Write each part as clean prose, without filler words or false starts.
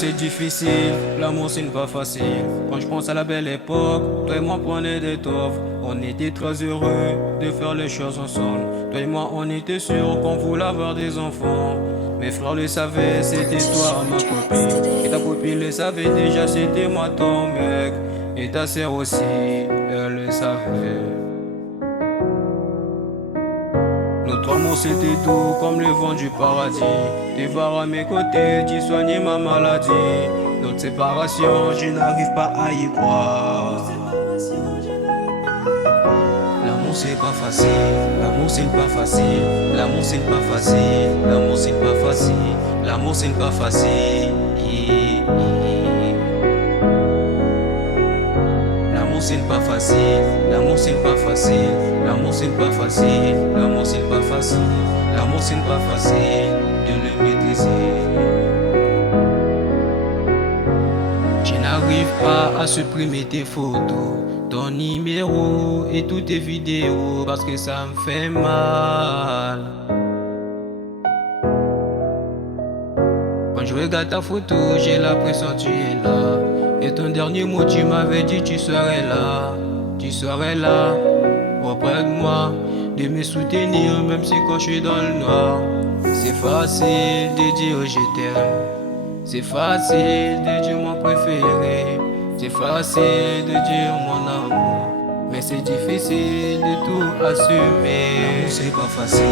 c'est difficile, l'amour c'est pas facile. Quand je pense à la belle époque, toi et moi prenait des toffes. On était très heureux de faire les choses ensemble. Toi et moi on était sûrs qu'on voulait avoir des enfants. Mes frères le savaient, c'était toi ma copine. Et ta copine le savait déjà, c'était moi ton mec. Et ta sœur aussi, elle le savait. Notre amour c'était doux comme le vent du paradis. Te voir à mes côtés, tu soignais ma maladie. Notre séparation, je n'arrive pas à y croire. L'amour c'est pas facile, l'amour c'est pas facile, l'amour c'est pas facile, l'amour c'est pas facile, l'amour c'est pas facile. L'amour c'est pas facile, l'amour c'est pas facile, l'amour c'est pas facile, l'amour c'est pas facile, l'amour c'est pas facile de le maîtriser. Je n'arrive pas à supprimer tes photos, ton numéro et toutes tes vidéos parce que ça me fait mal. Quand je regarde ta photo, j'ai l'impression que tu es là. Et ton dernier mot, tu m'avais dit tu serais là auprès de moi, de me soutenir même si quand je suis dans le noir. C'est facile de dire je t'aime, c'est facile de dire mon préféré, c'est facile de dire mon amour, mais c'est difficile de tout assumer. L'amour c'est pas facile,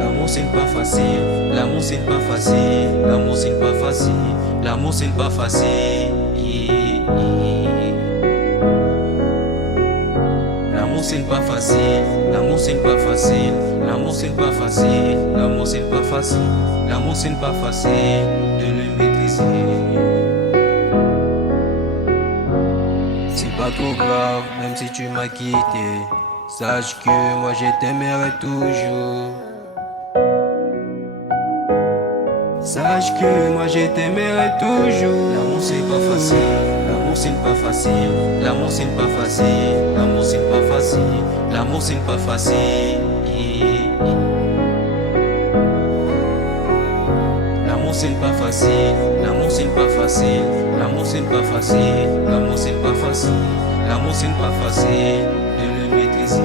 l'amour c'est pas facile, l'amour c'est pas facile, l'amour c'est pas facile, l'amour c'est pas facile. L'amour c'est pas facile, l'amour c'est pas facile, l'amour c'est pas facile, l'amour c'est pas facile, l'amour c'est pas facile de le maîtriser. C'est pas trop grave, même si tu m'as quitté. Sache que moi je t'aimerai toujours. Sache que moi je t'aimerai toujours. L'amour c'est pas facile, l'amour c'est pas facile, l'amour c'est pas facile, l'amour c'est pas facile, l'amour c'est pas facile. L'amour c'est pas facile, l'amour c'est pas facile, l'amour c'est pas facile, l'amour c'est pas facile, l'amour c'est pas facile de le maîtriser.